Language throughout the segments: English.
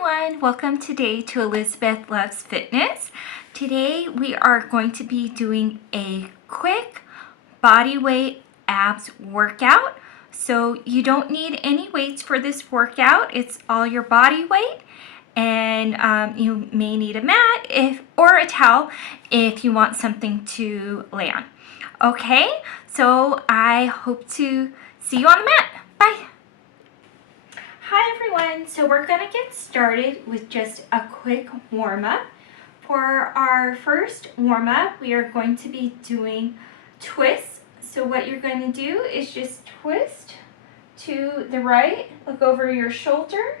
everyone, welcome today to Elizabeth Loves Fitness. Today we are going to be doing a quick body weight abs workout. So you don't need any weights for this workout. It's all your body weight, and you may need a mat or a towel if you want something to lay on. Okay, so I hope to see you on the mat. Bye. Hi everyone, so we're going to get started with just a quick warm-up. For our first warm-up, we are going to be doing twists. So what you're going to do is just twist to the right, look over your shoulder,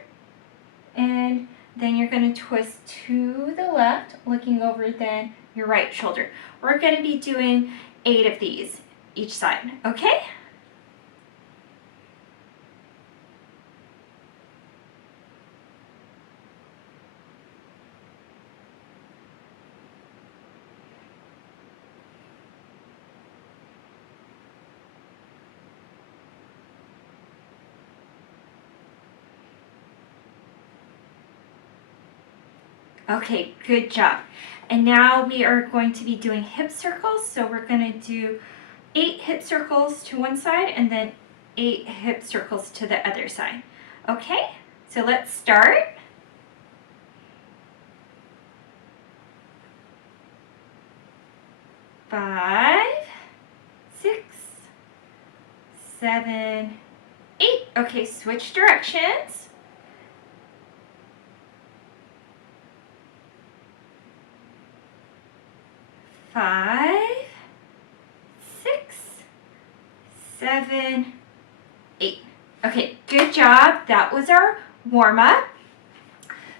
and then you're going to twist to the left, looking over then your right shoulder. We're going to be doing 8 of these each side, okay? Okay, good job. And now we are going to be doing hip circles. So we're going to do 8 hip circles to one side and then 8 hip circles to the other side. Okay, so let's start. 5, 6, 7, 8. Okay, switch directions. 5, 6, 7, 8. Okay, good job. That was our warm-up.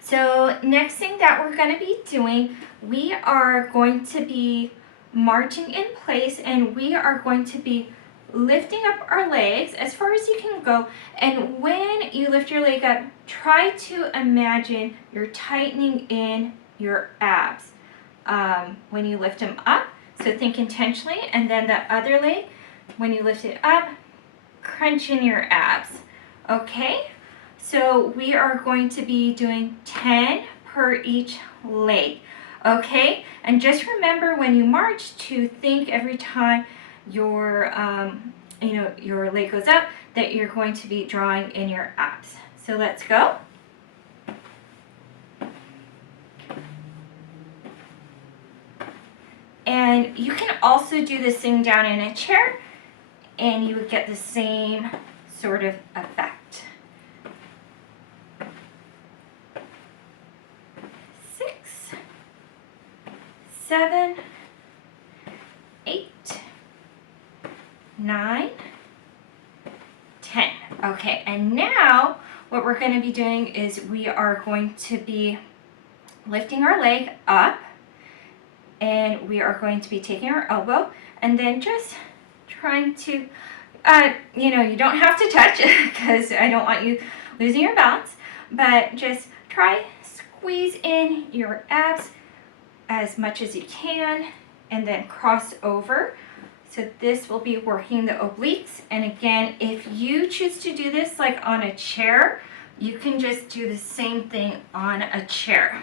So next thing that we're going to be doing, we are going to be marching in place, and we are going to be lifting up our legs as far as you can go. And when you lift your leg up, try to imagine you're tightening in your abs when you lift them up. So think intentionally. And then the other leg, when you lift it up, crunch in your abs. Okay, so we are going to be doing 10 per each leg. Okay, and just remember when you march to think every time your your leg goes up that you're going to be drawing in your abs. So let's go. And you can also do this thing down in a chair, and you would get the same sort of effect. 6, 7, 8, 9, 10. Okay, and now what we're going to be doing is we are going to be lifting our leg up, and we are going to be taking our elbow and then just trying to, you don't have to touch because I don't want you losing your balance, but just try squeeze in your abs as much as you can and then cross over. So this will be working the obliques. And again, if you choose to do this like on a chair, you can just do the same thing on a chair.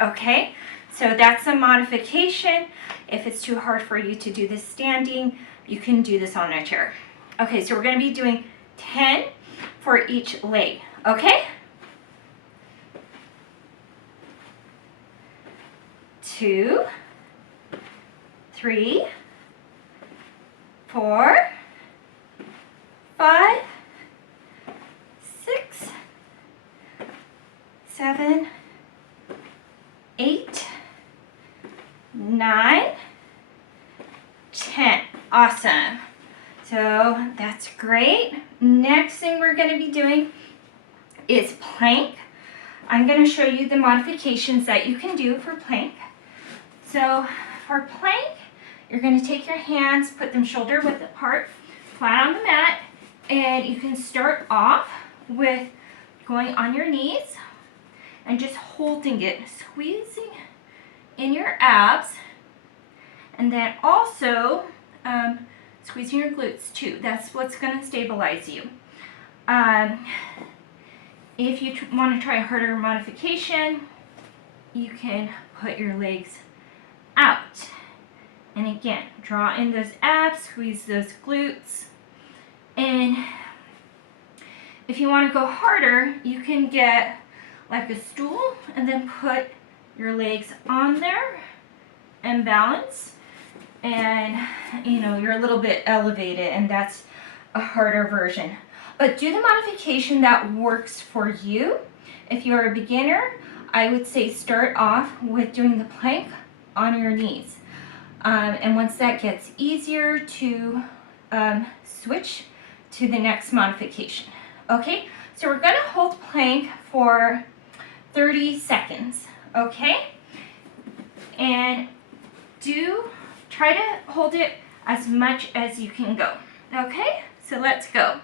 Okay, so that's a modification. If it's too hard for you to do this standing, you can do this on a chair. Okay, so we're going to be doing 10 for each leg. Okay? 2, 3, 4, 5, 6, 7, 8, 9, 10. Awesome. So that's great. Next thing we're going to be doing is plank. I'm going to show you the modifications that you can do for plank. So for plank, you're going to take your hands, put them shoulder width apart, flat on the mat, and you can start off with going on your knees and just holding it, squeezing in your abs, and then also squeezing your glutes too. That's what's going to stabilize you. If you want to try a harder modification, you can put your legs out. And again, draw in those abs, squeeze those glutes. And if you want to go harder, you can get like a stool and then put your legs on there and balance. And you know, you're a little bit elevated, and that's a harder version. But do the modification that works for you. If you're a beginner, I would say start off with doing the plank on your knees. And once that gets easier, to switch to the next modification. Okay, so we're gonna hold plank for 30 seconds, okay? And try to hold it as much as you can go, okay? So let's go.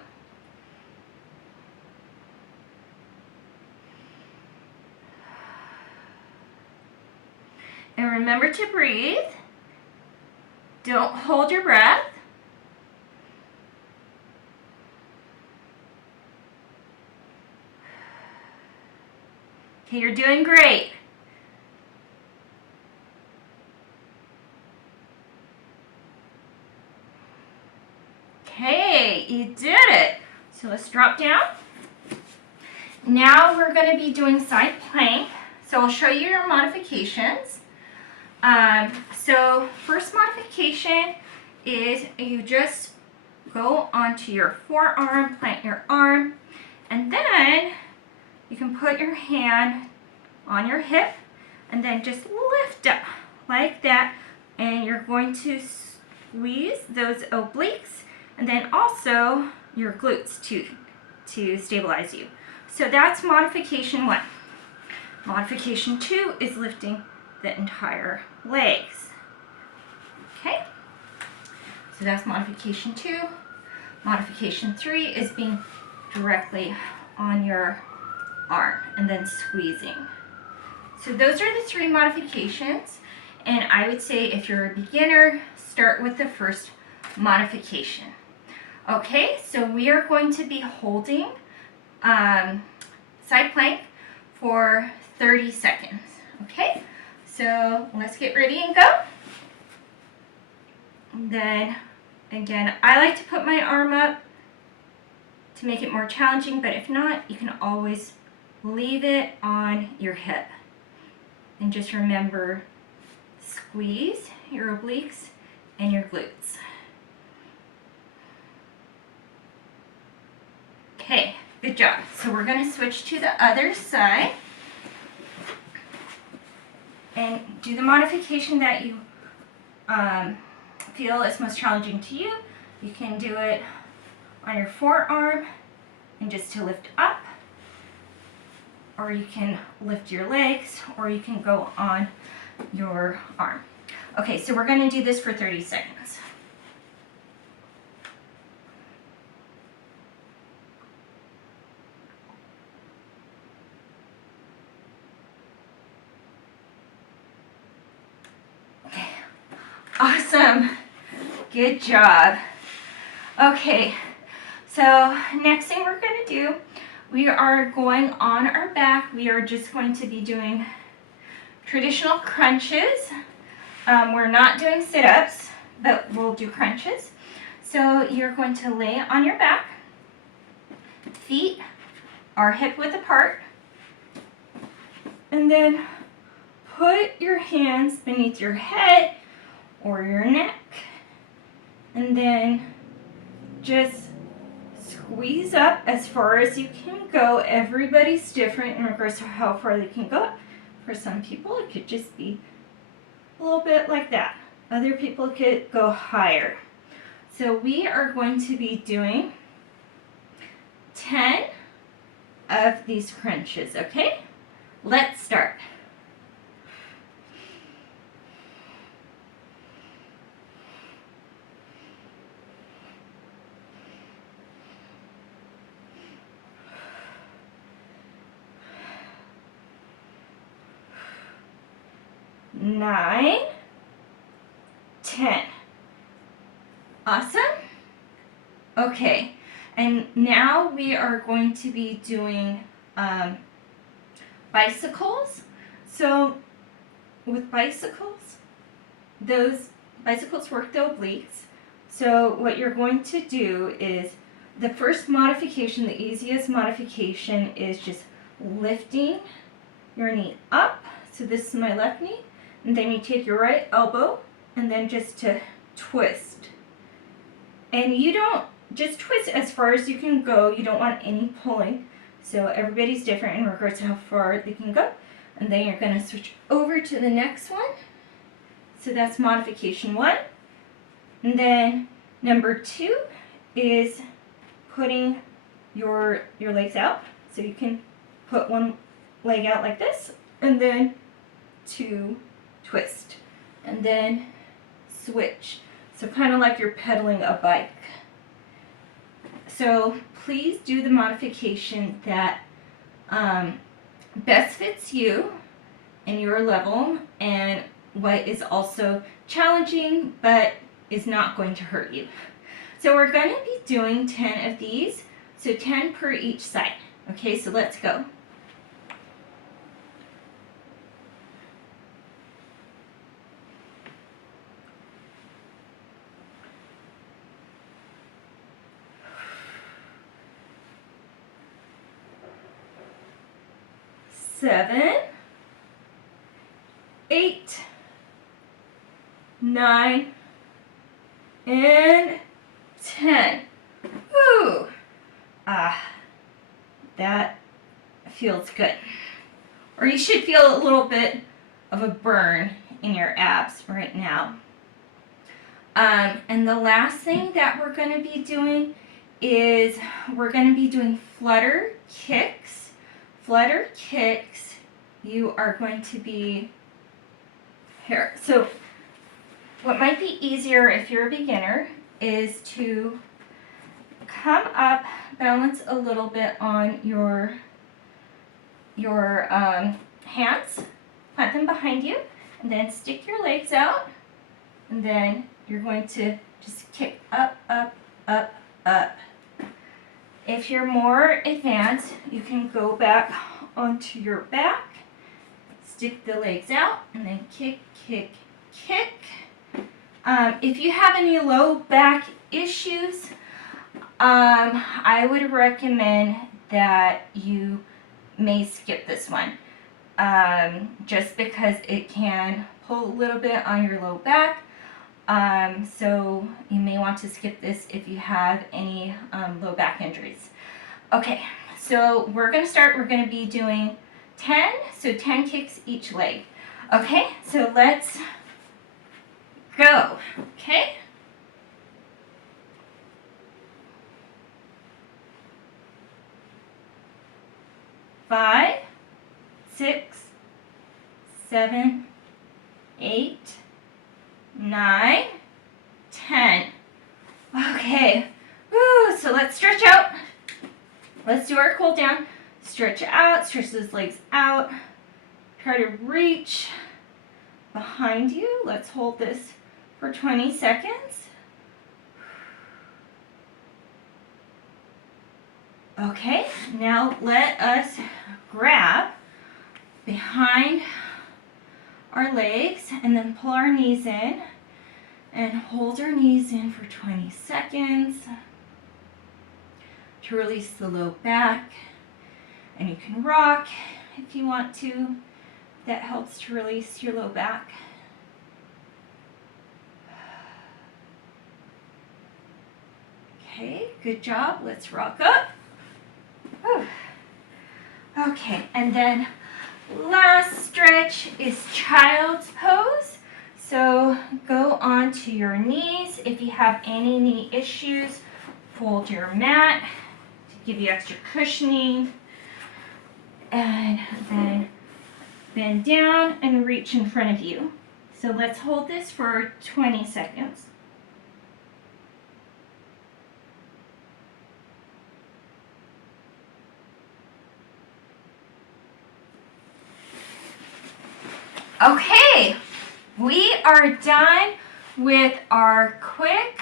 And remember to breathe. Don't hold your breath. Okay, you're doing great. Okay, you did it. So let's drop down. Now we're going to be doing side plank. So I'll show you your modifications. So first modification is you just go onto your forearm, plant your arm, and then you can put your hand on your hip and then just lift up like that, and you're going to squeeze those obliques and then also your glutes to stabilize you. So that's modification 1. Modification 2 is lifting the entire legs. Okay, so that's modification 2. Modification 3 is being directly on your arm and then squeezing. So those are the 3 modifications, and I would say if you're a beginner, start with the first modification. Okay, so we are going to be holding side plank for 30 seconds. Okay, so let's get ready and go. And then again, I like to put my arm up to make it more challenging, but if not, you can always leave it on your hip. And just remember, squeeze your obliques and your glutes. Okay, good job. So we're going to switch to the other side and do the modification that you feel is most challenging to you. You can do it on your forearm and just to lift up, or you can lift your legs, or you can go on your arm. Okay, so we're going to do this for 30 seconds. Okay, awesome. Good job. Okay, so next thing we're going to do, we are going on our back. We are just going to be doing traditional crunches. We're not doing sit-ups, but we'll do crunches. So you're going to lay on your back. Feet are hip width apart. And then put your hands beneath your head or your neck. And then just squeeze up as far as you can go. Everybody's different in regards to how far they can go. For some people, it could just be a little bit like that. Other people could go higher. So we are going to be doing 10 of these crunches, okay? Let's start. Nine, 10. Awesome. Okay, and now we are going to be doing um, bicycles. So with bicycles, those bicycles work the obliques. So what you're going to do is the first modification, the easiest modification, is just lifting your knee up. So this is my left knee, and then you take your right elbow and then just to twist. And you don't just twist as far as you can go. You don't want any pulling. So everybody's different in regards to how far they can go. And then you're going to switch over to the next one. So that's modification 1. And then number 2 is putting your legs out. So you can put one leg out like this, and then 2 twist, and then switch. So kind of like you're pedaling a bike. So please do the modification that best fits you and your level, and what is also challenging but is not going to hurt you. So we're going to be doing 10 of these, so 10 per each side. Okay, so let's go. Seven, 8, 9, and 10. Woo! That feels good. Or you should feel a little bit of a burn in your abs right now. And the last thing that we're going to be doing is we're going to be doing flutter kicks. Flutter kicks, you are going to be here. So what might be easier if you're a beginner is to come up, balance a little bit on your hands, plant them behind you, and then stick your legs out, and then you're going to just kick up, up, up, up. If you're more advanced, you can go back onto your back, stick the legs out, and then kick, kick, kick. If you have any low back issues, I would recommend that you may skip this one, just because it can pull a little bit on your low back. So you may want to skip this if you have any low back injuries. Okay, so we're going to start. We're going to be doing 10, so 10 kicks each leg. Okay, so let's go. Okay. Five, 6, 7, 8, 9, 10. Okay. Woo, so let's stretch out. Let's do our cool down. Stretch out, stretch those legs out. Try to reach behind you. Let's hold this for 20 seconds. Okay, now let us grab behind our legs and then pull our knees in and hold our knees in for 20 seconds to release the low back. And you can rock if you want to. That helps to release your low back. Okay, good job. Let's rock up. Whew. Okay, and then last stretch is child's pose. So go onto your knees. If you have any knee issues, fold your mat to give you extra cushioning. And then bend down and reach in front of you. So let's hold this for 20 seconds. Okay, we are done with our quick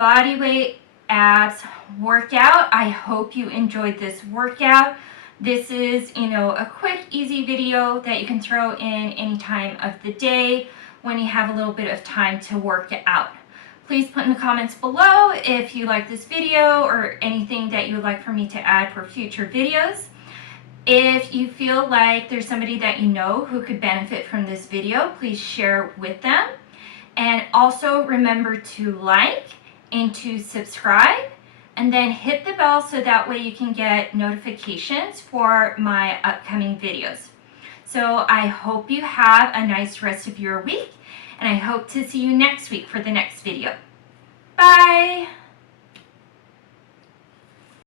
bodyweight abs workout. I hope you enjoyed this workout. This is, a quick, easy video that you can throw in any time of the day when you have a little bit of time to work it out. Please put in the comments below if you like this video or anything that you would like for me to add for future videos. If you feel like there's somebody that you know who could benefit from this video, please share with them. And also remember to like and to subscribe, and then hit the bell so that way you can get notifications for my upcoming videos. So I hope you have a nice rest of your week, and I hope to see you next week for the next video. Bye!